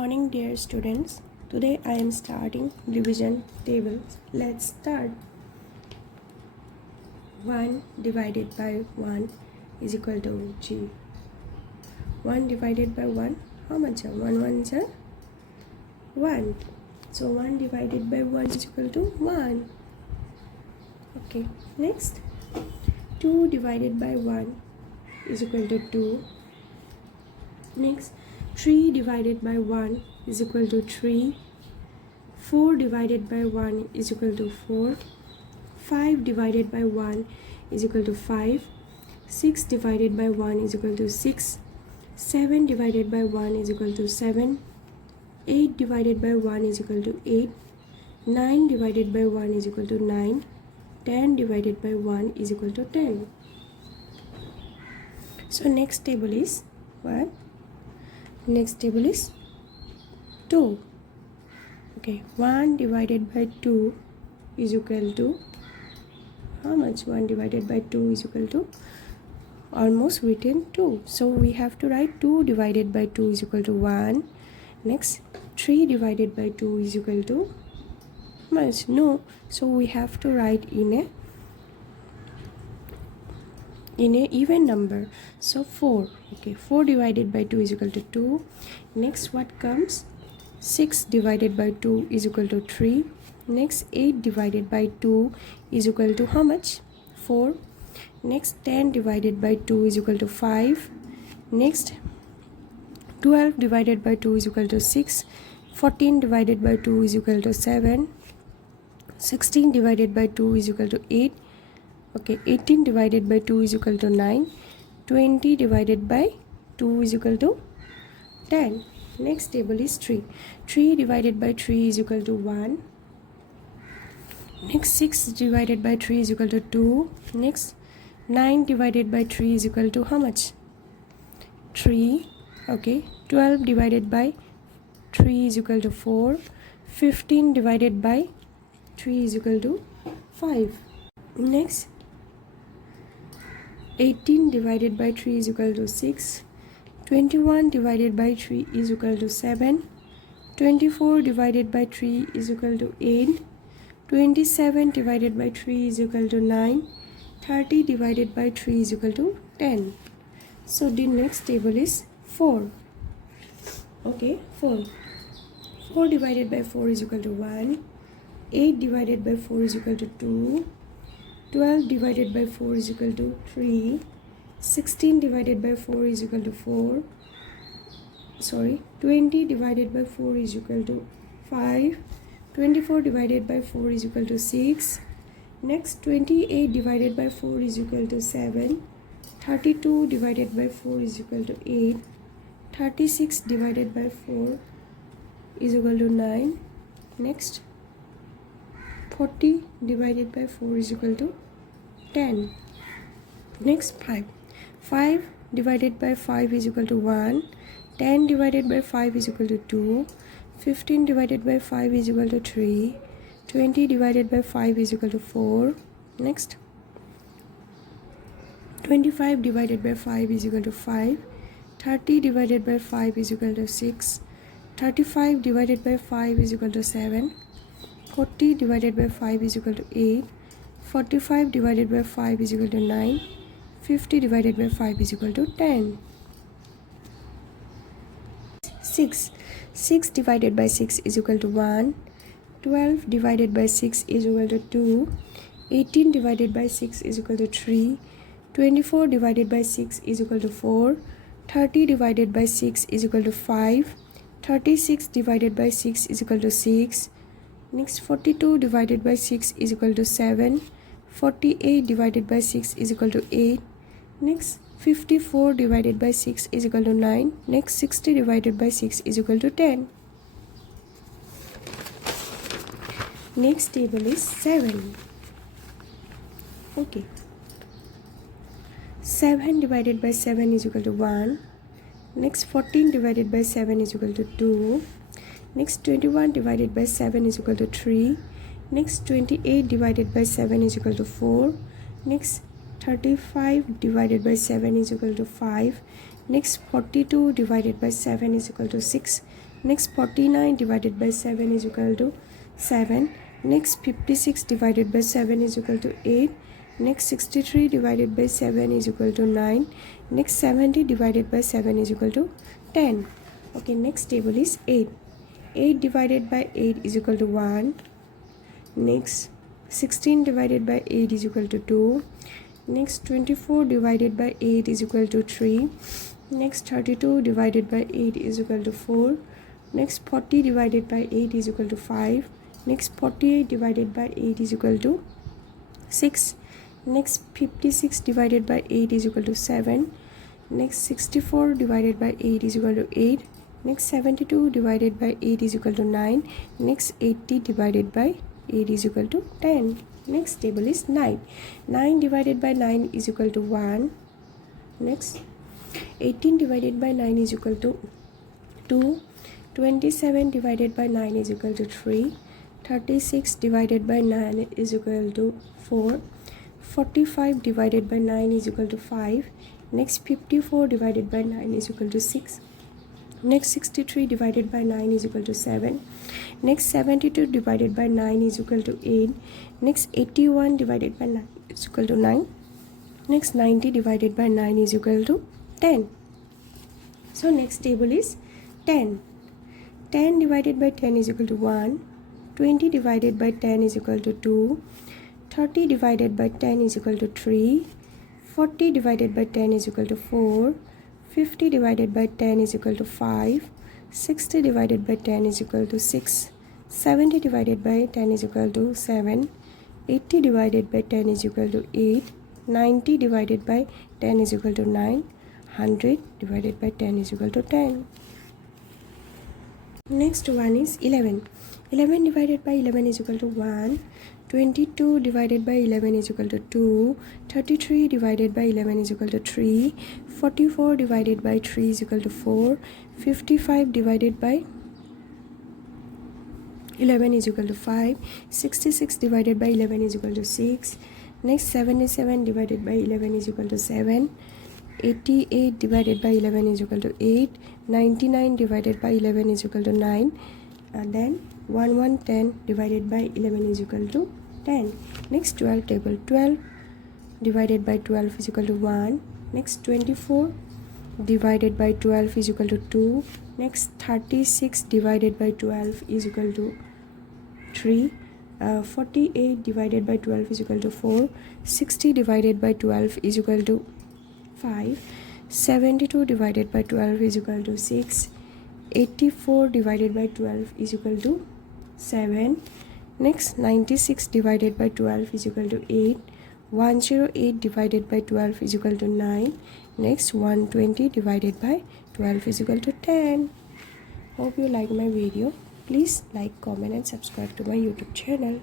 morning, dear students. Today I am starting division tables. Let's start. 1 divided by 1 is equal to G. 1 divided by 1, how much? 1 ones are 1. So 1 divided by 1 is equal to 1. Okay, next. 2 divided by 1 is equal to 2. Next, 3 divided by 1 is equal to 3. 4 divided by 1 is equal to 4. 5 divided by 1 is equal to 5. 6 divided by 1 is equal to 6. 7 divided by 1 is equal to 7. 8 divided by 1 is equal to 8. 9 divided by 1 is equal to 9. 10 divided by 1 is equal to 10. So next table is what? Next table is 2. Okay, 1 divided by 2 is equal to how much? 1 divided by 2 is equal to almost written 2. So we have to write 2 divided by 2 is equal to 1. Next, 3 divided by 2 is equal to much? No. So we have to write in a even number. So 4. Okay, 4 divided by 2 is equal to 2. Next, what comes? 6 divided by 2 is equal to 3. Next, 8 divided by 2 is equal to how much? 4. Next, 10 divided by 2 is equal to 5. Next, 12 divided by 2 is equal to 6. 14 divided by 2 is equal to 7. 16 divided by 2 is equal to 8. Okay, 18 divided by 2 is equal to 9. 20 divided by 2 is equal to 10. Next table is 3. 3 divided by 3 is equal to 1. Next, 6 divided by 3 is equal to 2. Next, 9 divided by 3 is equal to how much? 3. Okay, 12 divided by 3 is equal to 4. 15 divided by 3 is equal to 5. Next, 18 divided by 3 is equal to 6. 21 divided by 3 is equal to 7. 24 divided by 3 is equal to 8. 27 divided by 3 is equal to 9. 30 divided by 3 is equal to 10. So the next table is 4. Okay, 4. 4 divided by 4 is equal to 1. 8 divided by 4 is equal to 2. 12 divided by 4 is equal to 3. 16 divided by 4 is equal to 4. 20 divided by 4 is equal to 5. 24 divided by 4 is equal to 6. Next, 28 divided by 4 is equal to 7. 32 divided by 4 is equal to 8. 36 divided by 4 is equal to 9. Next, 40 divided by 4 is equal to 10. Next, 5. 5 divided by 5 is equal to 1. 10 divided by 5 is equal to 2. 15 divided by 5 is equal to 3. 20 divided by 5 is equal to 4. Next, 25 divided by 5 is equal to 5. 30 divided by 5 is equal to 6. 35 divided by 5 is equal to 7. 40 divided by 5 is equal to 8. 45 divided by 5 is equal to 9. 50 divided by 5 is equal to 10. 6. 6 divided by 6 is equal to 1. 12 divided by 6 is equal to 2. 18 divided by 6 is equal to 3. 24 divided by 6 is equal to 4. 30 divided by 6 is equal to 5. 36 divided by 6 is equal to 6. Next, 42 divided by 6 is equal to 7. 48 divided by 6 is equal to 8. Next, 54 divided by 6 is equal to 9. Next, 60 divided by 6 is equal to 10. Next table is 7. Okay. 7 divided by 7 is equal to 1. Next, 14 divided by 7 is equal to 2. Next, 21 divided by 7 is equal to 3. Next, 28 divided by 7 is equal to 4. Next, 35 divided by 7 is equal to 5. Next, 42 divided by 7 is equal to 6. Next 49 divided by 7 is equal to 7. Next 56 divided by 7 is equal to 8. Next 63 divided by 7 is equal to 9. Next 70 divided by 7 is equal to 10. Okay, next table is 8. 8 divided by 8 is equal to 1. Next 16 divided by 8 is equal to 2. Next 24 divided by 8 is equal to 3. Next 32 divided by 8 is equal to 4. Next 40 divided by 8 is equal to 5. Next 48 divided by 8 is equal to 6. Next 56 divided by 8 is equal to 7. Next 64 divided by 8 is equal to 8. Next 72 divided by 8 is equal to 9. Next 80 divided by 8 is equal to 10. Next table is 9. 9 divided by 9 is equal to 1. Next 18 divided by 9 is equal to 2. 27 divided by 9 is equal to 3. 36 divided by 9 is equal to 4. 45 divided by 9 is equal to 5. Next 54 divided by 9 is equal to 6. Next 63 divided by 9 is equal to 7. Next 72 divided by 9 is equal to 8. Next 81 divided by 9 is equal to 9. Next 90 divided by 9 is equal to 10. So next table is 10. 10 divided by 10 is equal to 1. 20 divided by 10 is equal to 2. 30 divided by 10 is equal to 3. 40 divided by 10 is equal to 4. 50 divided by 10 is equal to 5. 60 divided by 10 is equal to 6. 70 divided by 10 is equal to 7. 80 divided by 10 is equal to 8. 90 divided by 10 is equal to 9. 100 divided by 10 is equal to 10. Next one is 11. 11 divided by 11 is equal to 1. 22 divided by 11 is equal to 2. 33 divided by 11 is equal to 3. 44 divided by 3 is equal to 4. 55 divided by 11 is equal to 5. 66 divided by 11 is equal to 6. Next 77 divided by 11 is equal to 7. 88 divided by 11 is equal to 8. 99 divided by 11 is equal to 9. And then 110 divided by 11 is equal to 10. Next 12 table. 12 divided by 12 is equal to 1. Next 24 divided by 12 is equal to 2. Next 36 divided by 12 is equal to 3. 48 divided by 12 is equal to 4. 60 divided by 12 is equal to 5. 72 divided by 12 is equal to 6. 84 divided by 12 is equal to 7. Next 96 divided by 12 is equal to 8. 108 divided by 12 is equal to 9. Next 120 divided by 12 is equal to 10. Hope you like my video. Please like, comment and subscribe to my YouTube channel.